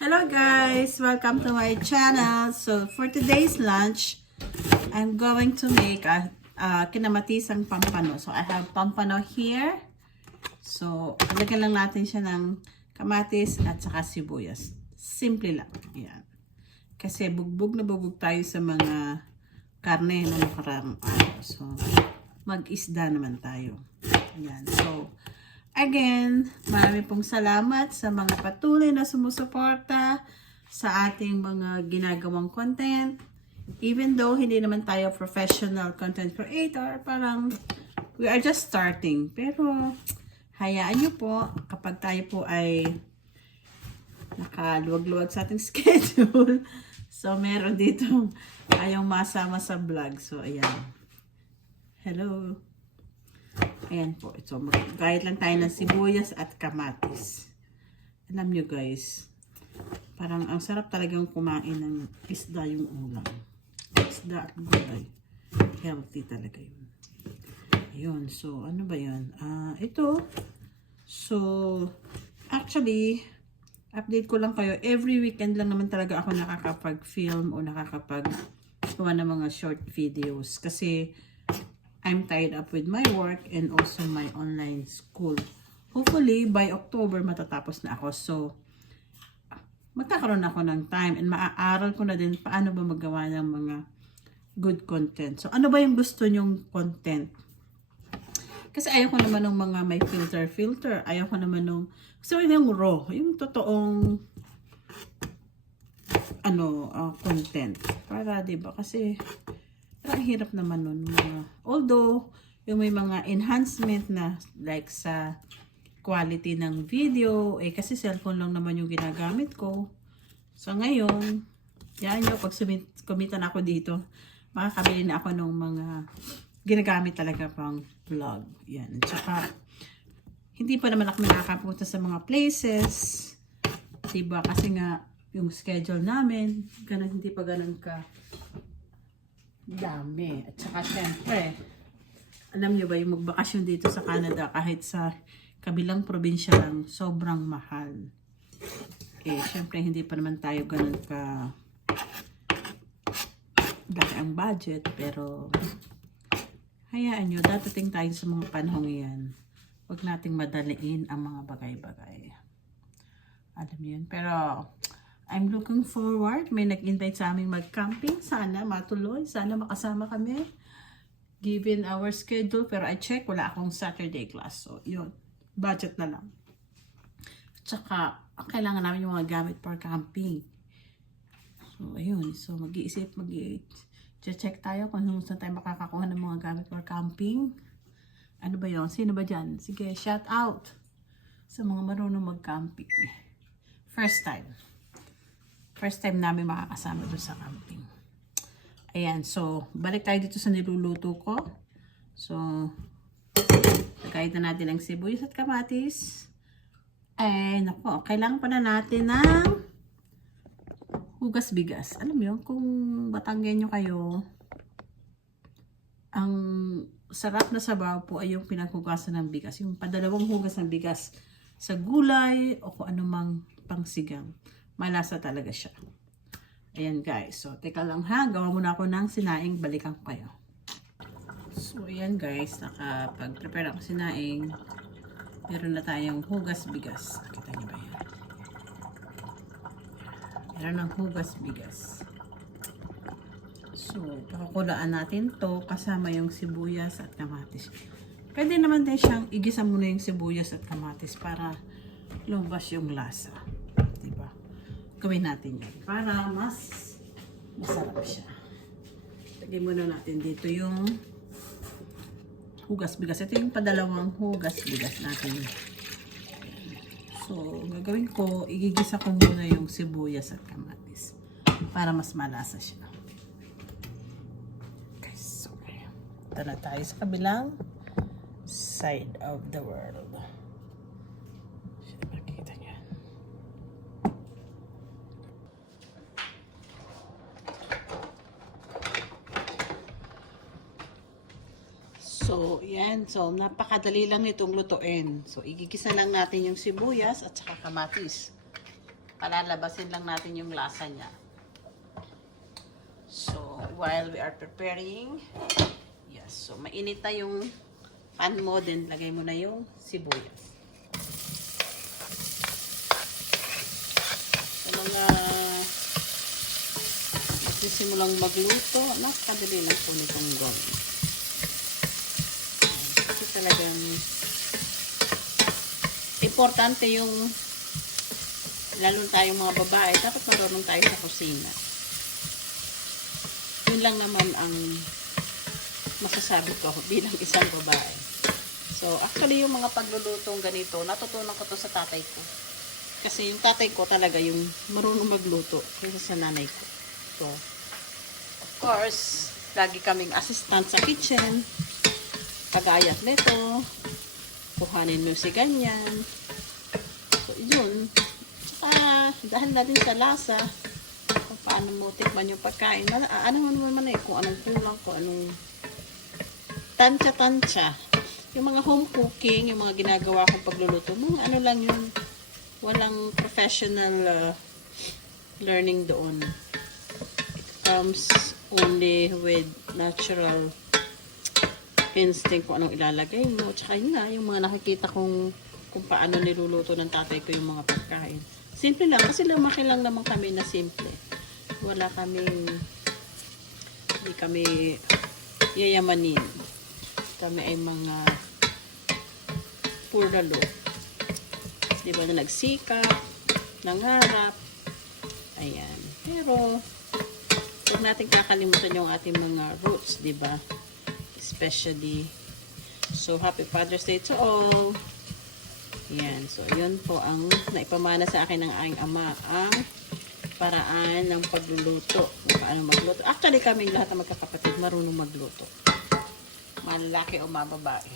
Hello guys! Welcome to my channel. So for today's lunch, I'm going to make a kinamatisang pampano. So I have pampano here. So lagyan lang natin siya ng kamatis at saka sibuyas. Simple lang. Ayan. Kasi bugbog na bugbog tayo sa mga karne na nakarang araw. So mag-isda naman tayo. Ayan. So again, marami pong salamat sa mga patuloy na sumusuporta sa ating mga ginagawang content. Even though hindi naman tayo professional content creator, parang we are just starting. Pero hayaan nyo po kapag tayo po ay nakaluwag-luwag sa ating schedule. So meron dito tayong masama sa vlog. So ayan. Hello. Ayan po. So, mag-gayat lang tayo ng sibuyas at kamatis. Alam nyo guys, parang ang sarap talagang kumain ng isda yung ulam. Isda at gulay. Healthy talaga yun. Ayun. So, ano ba yun? Ito. So, actually, update ko lang kayo. Every weekend lang naman talaga ako nakakapag-film o nakakapag-gawa ng mga short videos. Kasi, I'm tied up with my work and also my online school. Hopefully, by October, matatapos na ako. So, magkakaroon ako ng time and maaaral ko na din paano ba magawa ng mga good content. So, ano ba yung gusto nyong content? Kasi ayoko naman ng mga may filter. Ayoko naman ng, gusto ko yung raw, yung totoong content. Para, diba? Kasi, ang hirap naman nun. Although, yung may mga enhancement na like sa quality ng video, kasi cellphone lang naman yung ginagamit ko. So, ngayon, yan nyo, pag kumita na ako dito, makakabili na ako ng mga ginagamit talaga pang vlog. Yan. At saka, hindi pa naman ako nakakapunta sa mga places. Diba? Kasi nga, yung schedule namin, hindi pa ganun ka dami. At saka syempre, alam nyo ba yung magbakasyon dito sa Canada kahit sa kabilang probinsya lang, sobrang mahal. Syempre hindi pa naman tayo ganun ka dami ang budget, pero hayaan nyo, dadating tayo sa mga panahong yan. Huwag nating madaliin ang mga bagay-bagay. Alam nyo yun. Pero I'm looking forward. May nag-invite sa aming mag-camping. Sana matuloy. Sana makasama kami. Given our schedule. Pero I check. Wala akong Saturday class. So, yun. Budget na lang. Tsaka, kailangan namin yung mga gamit for camping. So, ayun. So, mag-iisip. Check tayo kung saan tayo makakakuha ng mga gamit for camping. Ano ba yun? Sino ba dyan? Sige, shout out sa mga marunong mag-camping. First time namin makakasama doon sa camping. Ayan, so, balik tayo dito sa niluluto ko. So, lagay na natin ang sibuyas at kamatis. Naku, kailangan pa na natin ng hugas bigas. Alam mo yun, kung Batanggenyo kayo, ang sarap na sabaw po ay yung pinaghugasan ng bigas. Yung padalawang hugas ng bigas sa gulay o kung anumang pangsigang. Malasa talaga siya. Ayan guys. So, teka lang ha. Gawa muna ako ng sinaing. Balikan ko kayo. So, ayan guys. Nakapag-prepare ako sinaing. Meron na tayong hugas bigas. Kita niyo ba yan? Meron ng hugas bigas. So, pakukulaan natin to kasama yung sibuyas at kamatis. Pwede naman din siyang igisa muna yung sibuyas at kamatis para lumabas yung lasa. Gawin natin yan para mas masarap siya. Lagyan muna natin dito yung hugas bigas. Ito yung padalawang hugas bigas natin. So, gagawin ko, igigisa ko muna yung sibuyas at kamatis para mas malasa siya. Okay, so, ito na tayo sa kabilang side of the world. So, yan. So, napakadali lang itong lutuin. So, igigisa lang natin yung sibuyas at saka kamatis. Palalabasin lang natin yung lasa niya. So, while we are preparing, yes, so mainit na yung pan mo, then lagay mo na yung sibuyas. So, mga simulang magluto, napakadali lang po nitong gawin. Kasi talagang importante yung, lalo tayong mga babae, dapat marunong tayo sa kusina. Yun lang naman ang masasabi ko bilang isang babae. So, actually yung mga paglulutong ganito, natutunan ko to sa tatay ko. Kasi yung tatay ko talaga yung marunong magluto kaysa sa nanay ko. So, of course, lagi kaming assistant sa kitchen. Pag-ayat nito, kuhanin mo si ganyan. So, yun. Dahil na din sa lasa, kung paano mo tikman yung pagkain. Ano naman kung anong kulang, kung anong tansya-tansya. Yung mga home cooking, yung mga ginagawa kong pagluluto, mga ano lang yun. Walang professional learning doon. It comes only with natural instinct kung anong ilalagay mo. Tsaka yun nga, yung mga nakikita kong kung paano niluluto ng tatay ko yung mga pagkain. Simple lang. Kasi lumaki lang naman kami na simple. Wala kaming, hindi kami yayamanin. Kami ay mga poor lalo. Diba na nagsikap, nangarap. Ayan. Pero, huwag natin kakalimutan yung ating mga roots, diba? Especially, so happy Father's Day to all. Yan. So, yun po ang naipamana sa akin ng aking ama, ang paraan ng pagluluto. Kung paano magluto. Actually, kaming lahat ng magkakapatid marunong magluto. Malalaki o mababae.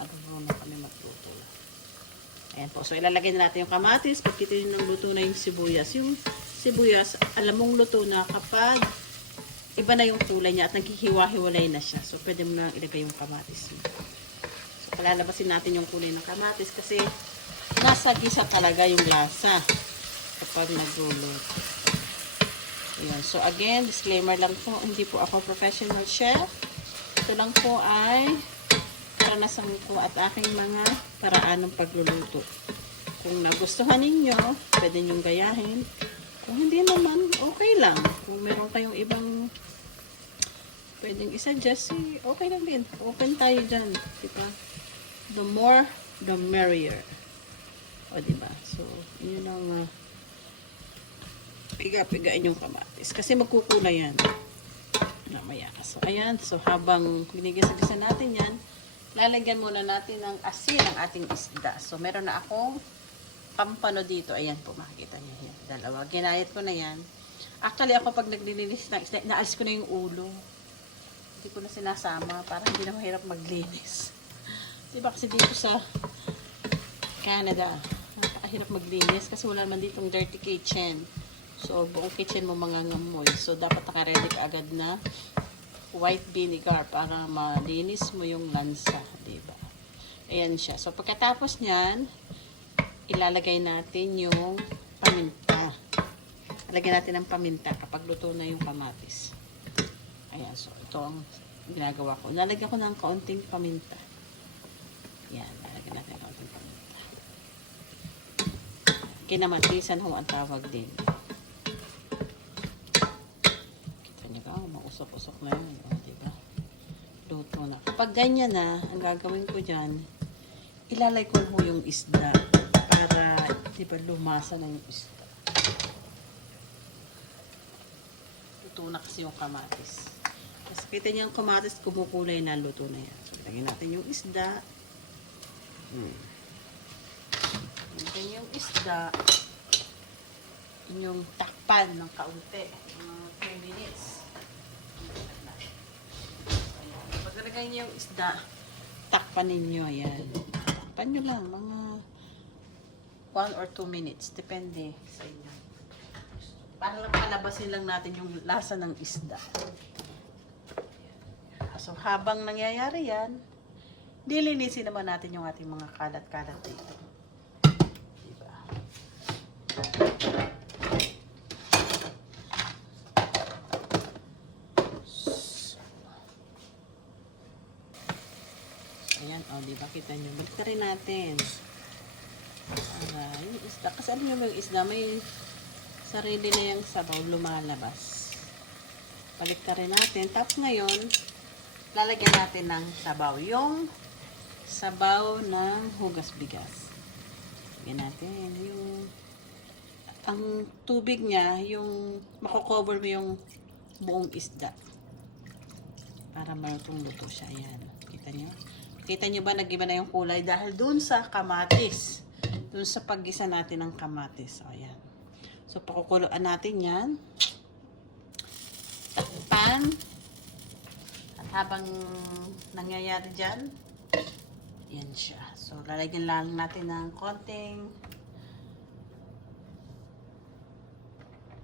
Marunong kami magluto. Ayan po. So, ilalagay na natin yung kamatis. Pagkita nyo ng luto na yung sibuyas. Yung sibuyas, alam mong luto na kapag iba na yung kulay niya at naghihiwa-hiwalay na siya. So, pwede mo na ilagay yung kamatis mo. So, palalabasin natin yung kulay ng kamatis kasi nasa gisa talaga yung lasa kapag nagluluto. Ayan. So, again, disclaimer lang po, hindi po ako professional chef. Ito lang po ay karanasan ko at aking mga paraan ng pagluluto. Kung nagustuhan ninyo, pwede nyong gayahin. Kung hindi naman, okay lang. Kung meron kayong ibang pwedeng isa-suggest, okay lang din. Open tayo dyan. Diba? The more, the merrier. O, diba? So, yun ang piga-pigain yung kamatis. Kasi magkukulay yan. Namaya. So, ayan. So, habang binigisa-gisa natin yan, lalagyan muna natin ng asin ang ating isda. So, meron na akong pampano dito. Ayan po, makikita niyo yan. Dalawa. Ginayat ko na yan. Actually, ako pag naglilinis ng isda, naalis ko na yung ulo. Hindi ko na sinasama para hindi na mahirap maglinis. Diba kasi dito sa Canada, napakahirap maglinis kasi wala naman ditong dirty kitchen. So, buong kitchen mo mangangamoy. So, dapat nakaready ka agad na white vinegar para malinis mo yung lansa. Diba? Ayan siya. So, pagkatapos nyan, ilalagay natin yung paminta. Lagyan natin ng paminta kapag luto na yung kamatis. Ayan. So, ito ang ginagawa ko. Nalagyan ko ng kaunting paminta. Ayan. Nalagyan natin ng kaunting paminta. Kinamatisan ho ang tawag din. Usok-usok na yun. O, diba? Luto na. Kapag ganyan na, ang gagawin ko dyan, ilalay ko mo yung isda para, diba, lumasa na yung isda. Luto na kasi yung kamatis. Kasi kita niyo yung kamatis, kumukulay na, luto na yan. So, lagyan natin yung isda. Lagyan yung isda. Yung takpan ng kaunti. 3 minutes. Pagkalagay niyo yung isda, takpan ninyo, ayan. Takpan nyo lang, mga 1 or 2 minutes, depende sa inyo. Para lang palabasin lang natin yung lasa ng isda. So, habang nangyayari yan, dilinisin naman natin yung ating mga kalat-kalat dito. Diba? Kita nyo, balik rin natin. Para yung isda, kasi alam nyo yung isda, may sarili na yung sabaw lumalabas. Balik rin natin. Tapos ngayon, lalagyan natin ng sabaw. Yung sabaw ng hugas bigas. Lagyan natin yung ang tubig niya, yung makocover mo yung buong isda. Para malutong-luto siya. Ayan. Kita nyo? Kita nyo ba nag-iba na yung kulay? Dahil dun sa kamatis. Dun sa paggisa natin ng kamatis. O, ayan. So, pakukuluan natin yan. Takpan. At habang nangyayari dyan, yan siya. So, lalagyan lang natin ng konting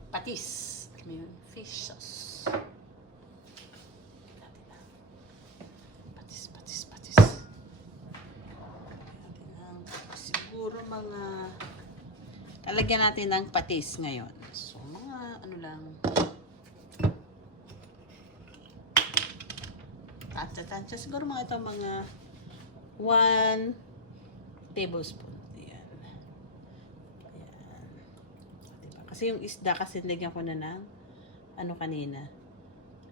patis. Alam mo yun? Fish sauce. Siguro mga lalagyan natin ng patis ngayon. So, mga ano lang. Tansya-tansya. Siguro mga ito mga 1 tablespoon. Ayan. Ayan. Diba? Kasi yung isda kasi nilagyan ko na ng ano kanina.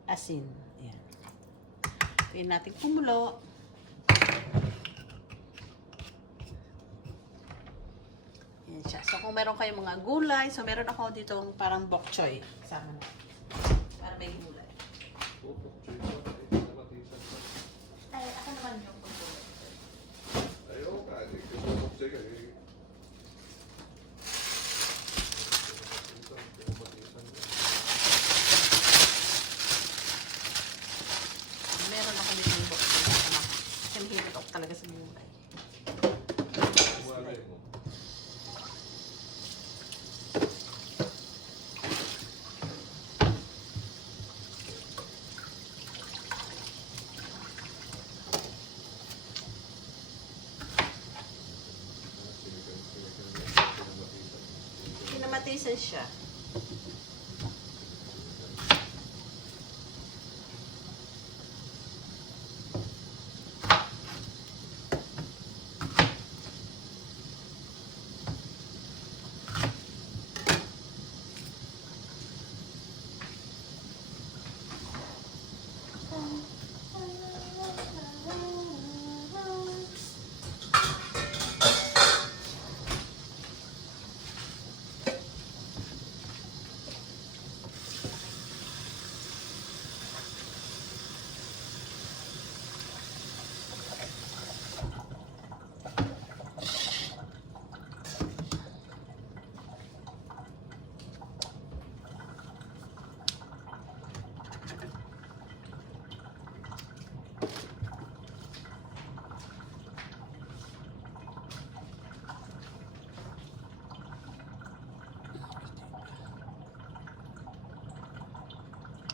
Asin. Ayan. Pwede natin kumulo. Yan siya. So, kung meron kayong mga gulay, so meron ako dito parang bok choy. Kasama na. Para may gulay. Ay, ako naman yung bok choy. Ayaw, kahit ito yung bok choy. Meron ako dito yung bok choy. Kasi mahilig ako talaga sa gulay. Malay mo. Pinamatisan siya.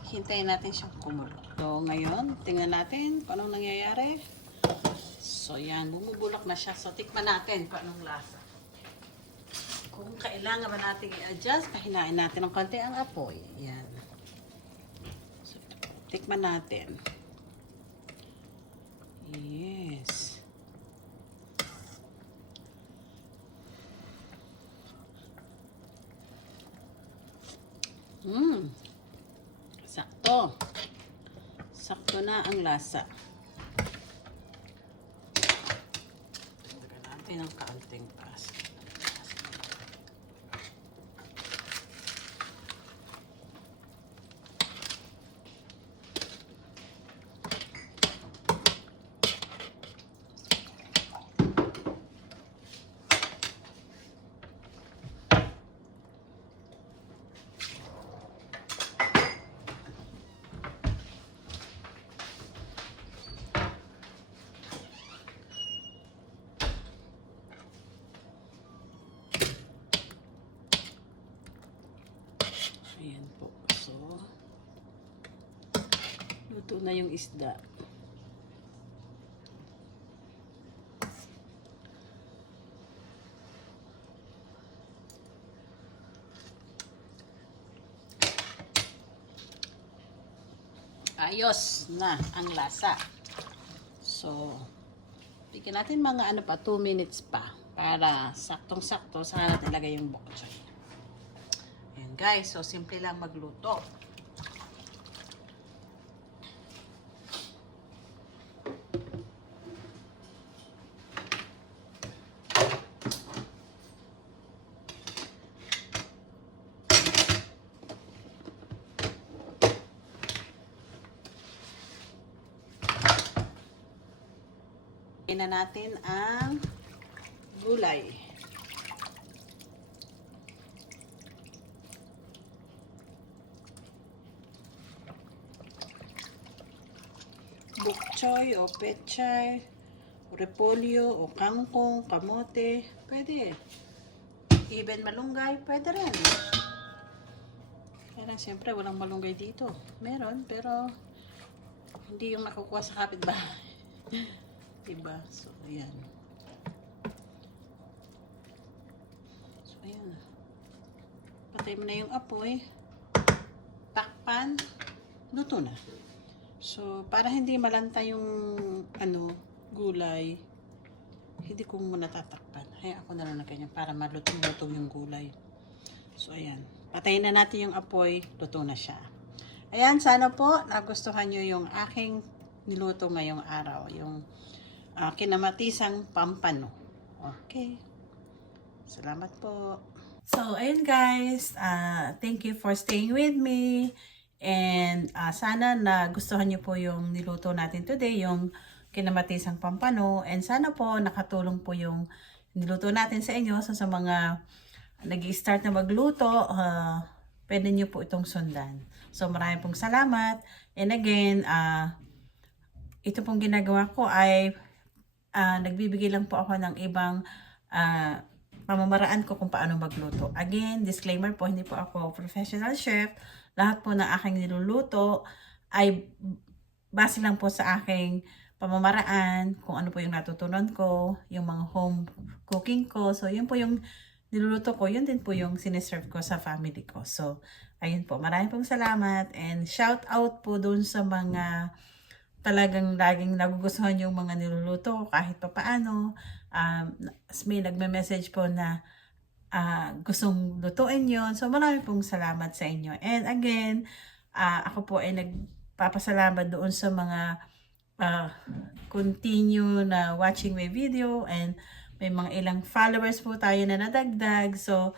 Hintayin natin siyang kumulo. So, ngayon, tingnan natin kung anong nangyayari. So, yan. Bumubulok na siya. So, tikman natin kung anong lasa. Kung kailangan ba natin i-adjust, pahinain natin ng konti ang apoy. Yan. So, tikman natin. Yes. Sakto. Sakto na ang lasa. Lagyan natin ang kaunting pasta. Ayan po. So, luto na yung isda. Ayos na ang lasa. So, Bigyan natin mga ano pa, 2 minutes pa. Para saktong-sakto, saka natin ilagay yung bok choy. Ayan guys, so simple lang magluto. Na natin ang gulay. Bok choy o pechay, repolyo o kangkong, kamote, pwede. Even malunggay, pwede rin. Kaya lang siyempre walang malunggay dito. Meron, pero hindi yung nakukuha sa kapitbahay. Diba? So, ayan. So, ayan. Patay mo na yung apoy. Takpan. Luto na. So, para hindi malanta yung gulay, hindi ko muna tatakpan. Kaya ako na lang na ganyan para malutong-lutong yung gulay. So, ayan. Patayin na natin yung apoy. Luto na siya. Ayan, sana po nagustuhan nyo yung aking niluto ngayong araw. Yung kinamatisang pampano. Okay. Salamat po. So, ayun guys. Thank you for staying with me. And sana nagustuhan nyo po yung niluto natin today, yung kinamatisang pampano. And sana po nakatulong po yung niluto natin sa inyo. So, sa mga nag-i-start na magluto, pwede nyo po itong sundan. So, maraming pong salamat. And again, ito pong ginagawa ko ay nagbibigay lang po ako ng ibang pamamaraan ko kung paano magluto. Again, disclaimer po, hindi po ako professional chef. Lahat po ng aking niluluto ay base lang po sa aking pamamaraan, kung ano po yung natutunan ko, yung mga home cooking ko. So, yun po yung niluluto ko, yun din po yung sineserve ko sa family ko. So, ayun po, maraming pong salamat and shout out po dun sa mga talagang laging nagugustuhan yung mga niluluto ko kahit pa paano. May nagme-message po na gustong lutuin yon. So marami pong salamat sa inyo. And again, ako po ay nagpapasalamat doon sa mga continue na watching my video and may mga ilang followers po tayo na nadagdag. So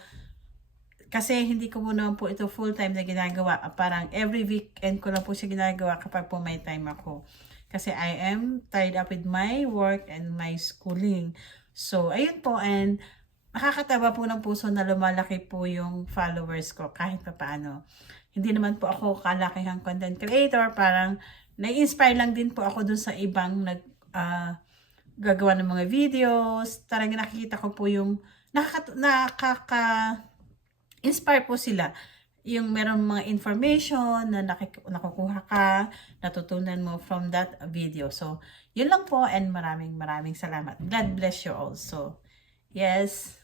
kasi hindi ko po naman po ito full-time na ginagawa. Parang every weekend ko lang po siya ginagawa kapag po may time ako. Kasi I am tied up with my work and my schooling. So, ayun po. And nakakatawa po ng puso na lumalaki po yung followers ko kahit pa paano. Hindi naman po ako kalakihang content creator. Parang nai-inspire lang din po ako dun sa ibang gagawa ng mga videos. Talagang nakikita ko po yung inspire po sila. Yung meron mga information na nakukuha ka, natutunan mo from that video. So, yun lang po and maraming salamat. God bless you all. So, yes.